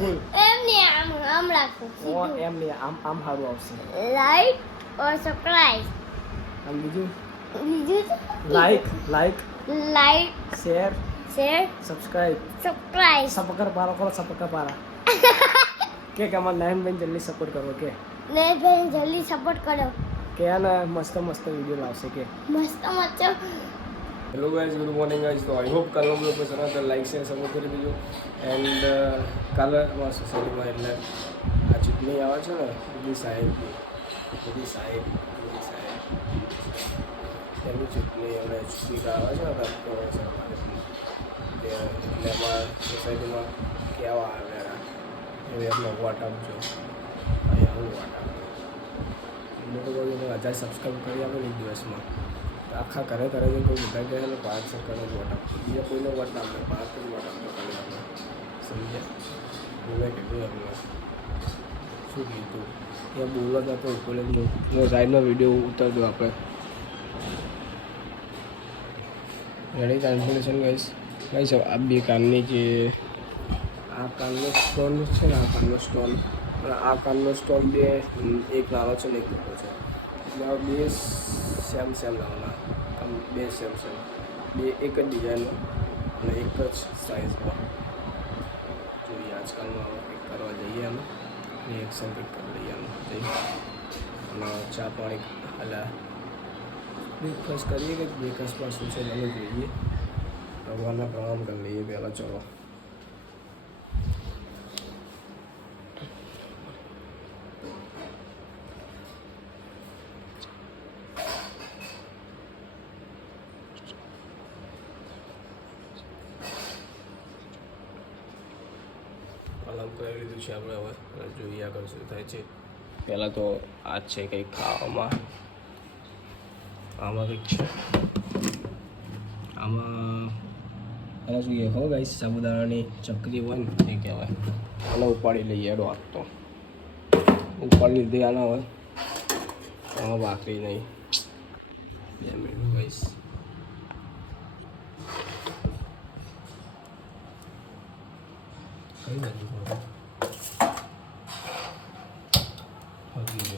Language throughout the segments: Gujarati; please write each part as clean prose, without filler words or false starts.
બોલ એમ નહીં આમ રાખો ઓ એમ નહીં આમ સારું આવશે. લાઈક ઓર સબસ્ક્રાઇબ અને બીજું બીજું like like share share subscribe subscribe સપકર પારા કરો સપકર પારા કે અમાર નાયન બેન જલ્દી સપોર્ટ કરો કે ને ભાઈ જલ્દી સપોર્ટ કરો કે આને મસ્ત વિડીયો લાવશે કે મસ્ત મસ્ત. Hello guys, good morning guys. તો આઈ હોપ કાલનો બ્લોગ પસંદ આવે તો લાઈક શેર સપોર્ટ કરી દેજો. એન્ડ કાલે અમારા સોસાયટીમાં એટલે આ ચૂંટણી આવે છે ને મોદી સાહેબની એમની ચૂંટણી અમે સ્પીક આવે છે ને એટલે અમારા સોસાયટીમાં કહેવા આવ્યા હવે એમને વોટ આપજો, અહીંયા હું વોટ આપજો. મોટો ભાઈ 1000 સબસ્ક્રાઈબ કરી આપે એક દિવસમાં. આખા ઘરે જઈને કોઈ બધા ગયા ને 500 કરે વોટ આપજો, બીજા કોઈને વોટ ના આપે, 500 વોટ આપજો ખાલી આપણે સમજ્યા. મેં કીધું એમને શું કીધું એ બોલવા હતા તો બોલે સાઈડનો વિડીયો ઉતારજો આપણે. રેડી ટ્રાન્સલેશન ગાઈસ આ બે કાનની જે આ કાનનો સ્ટોન છે ને આ કાનનો સ્ટોન અને આ કાનનો સ્ટોન બે એક નાનો છે ને એક મોટો છે એટલે આ બે સેમ લાવવાના, બે સેમ બે એક જ ડિઝાઇનનો અને એક જ સાઇઝમાં. જોઈએ આજકાલમાં કંઈક કરવા જઈએ એમ રિએક્શન કંઈક કરી લઈએ એમ જઈ અને ચા પાણી એટલે બ્રેકફાસ્ટ કરીએ કે બ્રેકફાસ્ટમાં શું છે મને જોઈએ. ભગવાનના પ્રણામ કરી લઈએ પહેલાં. ચલો અલગ કરી લીધું છે આપણે. હવે જોઈએ આગળ શું થાય છે. પહેલાં તો આ જ છે કંઈક ખાવામાં. આમાં કંઈક છે, આમાં પહેલાં જોઈએ હો ગાઈસ સાબુદાણાની ચકરી હોય ને એ કહેવાય. આને ઉપાડી લઈએ એડો હાથ તો ઉપાડી લીધી આના હોય આમાં ભાખરી નહીં. 2 મિનિટ ગાઈસ.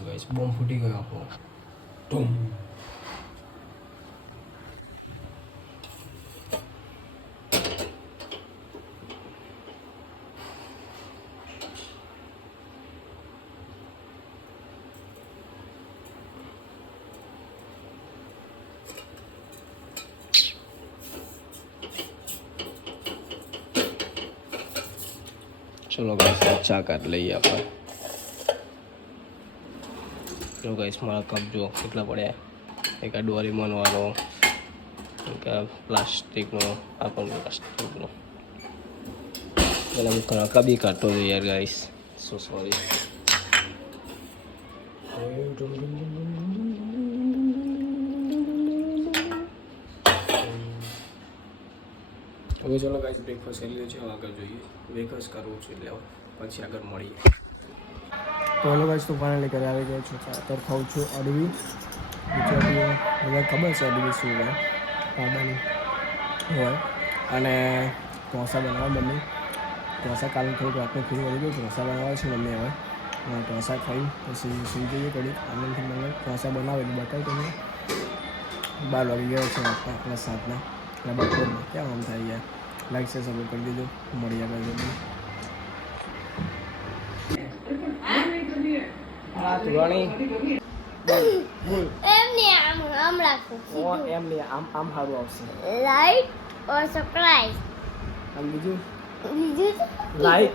ગાઈસ બોમ્બ ફૂટી ગયો આપણો. ધૂમ. ચલો ગાઈસ ચા કાઢ લઈએ આપણે. ચલો ગાઈસ મારા કપ જો કેટલા પડ્યા. એક આ ડોરીમોન વાળો, એક આ પ્લાસ્ટિકનો, આ પણ પ્લાસ્ટિકનો. પેલા હું કબી કાઢતો હતો યાર ગાઈસ, સો સોરી. હવે ચલો ગાઈસ બ્રેકફાસ્ટ કરી લીધું છે. આગળ જોઈએ બ્રેકફાસ્ટ કરવું છે એટલે પછી આગળ મળીએ. તો હેલો ગાઈસ, તો ફાઇનલી ઘરે આવી ગયો છું. અત્યારે ખાઉં છું અડવી. ગુજરાતીઓ બધા ખબર છે અડવી શું હોય, પાડાની હોય. અને ઢોસા બનાવવા મમ્મી. ઢોસા કાલે થોડુંક રાતનું ફીલ કરી ગયું. ઢોસા બનાવવા છે મમ્મી. હવે ઢોસા ખાઈ પછી સુઈ જઈએ ઘડી આનંદથી. મને ઢોસા બનાવે એટલે બતાવી તમને. 12 વાગી ગયો છે રાતના અને 7ના એટલે બપોરમાં ક્યાં આમ થાય યાર. લાઈક છે સપોર્ટ કરી દીધું. મળી આગળ જલ્દી. હા તુરાણી બોલ એમ નહીં આમ રાખો ઓ એમ નહીં આમ સારું આવશે. લાઈક ઓર સબસ્ક્રાઇબ અને બીજું like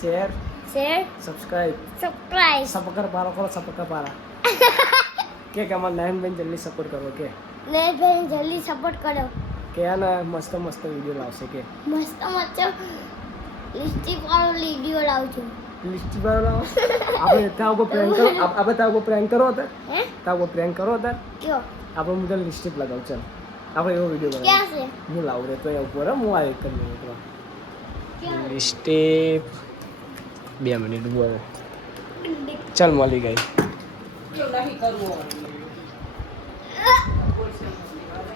share share subscribe subscribe સપકર પારા કરો સપકર પારા કે અમાર નાયન બેન જલ્દી સપોર્ટ કરો કે ને ભાઈ જલ્દી સપોર્ટ કરો કે આને મસ્ત વિડીયો લાવશે કે મસ્ત લિસ્ટિક વાળો વિડીયો લાવજો. લિસ્ટિક વાળો લાવો. આપણે ત્યાં ઉપર પ્રેન્ક કરો. આપણે ત્યાં ઉપર પ્રેન્ક કરો હતા. હે ત્યાં ઉપર પ્રેન્ક કરો હતા. કયો આપણે મુદ્દે લિસ્ટિક લગાવ. ચાલ આપણે એવો વિડીયો ક્યાં છે? હું લાવું રે તો એ ઉપર હું આવી કરી લઉં. લિસ્ટિક 2 મિનિટ બોલ. ચાલ મળી ગઈ.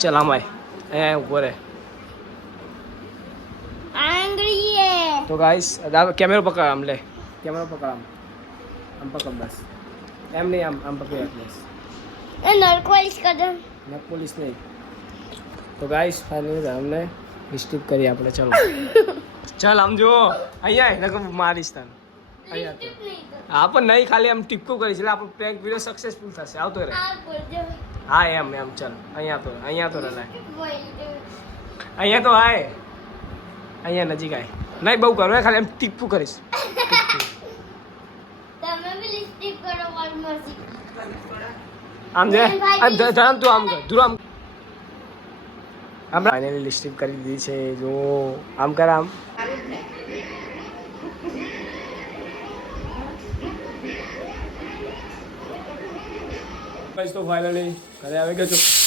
ચાલ આમાય એ ઉપર આંગળી તો ગાઈસ કેમેરો પકડ આમ લે કેમેરો પકડ આમ પકડ બસ એમ નહીં આમ પકડ બસ એ નરકોલિસ કદમ ને પોલીસ નહીં તો ગાઈસ ફાઇનલી અમને રિસ્ટ્રીપ કરી આપણે ચલો ચાલ આમ જો અહીંયા નકર મારીશ તને અહીંયા તો હા પણ નહીં ખાલી આમ ટીપકું કરીશ એટલે આપણો પ્રેન્ક વિડીયો સક્સેસફુલ થશે આવતો રહે આ બોલજો હા એમ ચાલ અહીંયા તો રલાય અહીંયા તો હાય અહીંયા નજીક આય નહીં બહુ કરો ખાલી એમ ટીપકું કરીશ તમે બી લિપસ્ટિક કરો ઓલમોસ્ટ આમ જે ધરમ તું આમ કર ધ્રુવ આમ હમણાં ફાઇનલી લિપસ્ટિક કરી દીધી છે જો આમ કર આમ તો ફાઇનલી ઘરે આવી ગયો છું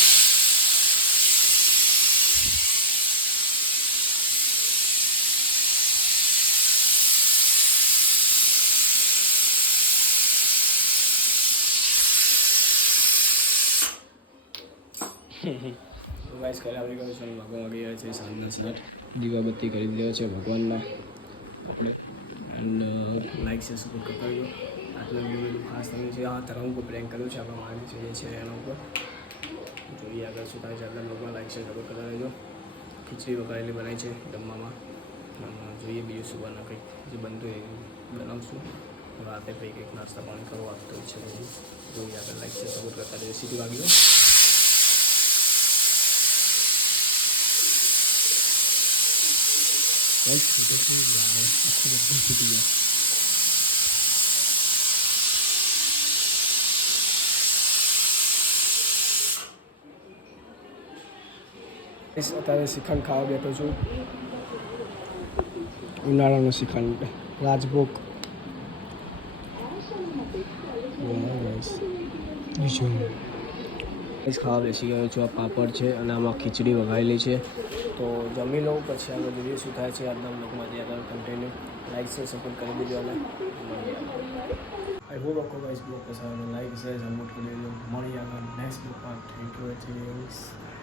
ગાઈસ ઘરે આવી ગયો છું ભગવાન વાગી ગયા છે સાંજના 7 દીવાબત્તી કરી દીધો છે ભગવાનના આપણે એન્ડ લાઈક છે સપોર્ટ કરતા રહ્યો આટલા વિડીયો ખાસ તમે છે આ તરફ ઉપર પ્રેન્ક કર્યું છે આપણે મારી જોઈએ છે એના ઉપર જોઈએ આગળ શું થાય છે આટલા લોકોમાં લાઈક છે સપોર્ટ કરતા રહેજો ખીચડી વઘારેલી બનાવી છે જમવામાં જોઈએ બીજું શું બના કંઈક જે બનતું એ બનાવશું રાતે પછી કંઈક નાસ્તા પાણી કરવા આપતો ઈચ્છા બધું જોઈએ આગળ લાઈક છે સપોર્ટ કરતા રહેજો સીધી વાગ્યો અત્યારે શ્રીખંડ ખાવા બેઠો છું ઉનાળાનો શ્રીખંડ રાજભોગ ખાવા બેસી ગયો છું આ પાપડ છે અને આમાં ખીચડી વઘારેલી છે તો જમી લઉં પછી આગળ જોઈએ શું થાય છે આજના બ્લોગમાંથી આગળ કન્ટિન્યુ લાઈક છે સપોર્ટ કરી દેજો અને આઈ હોપ આપકો ગાઈસ બ્લોગ પસંદ આया લાઈક શેર સપોર્ટ કરી દેજો મળી આગળ નેક્સ્ટ બ્લોગમાં થેન્ક યુ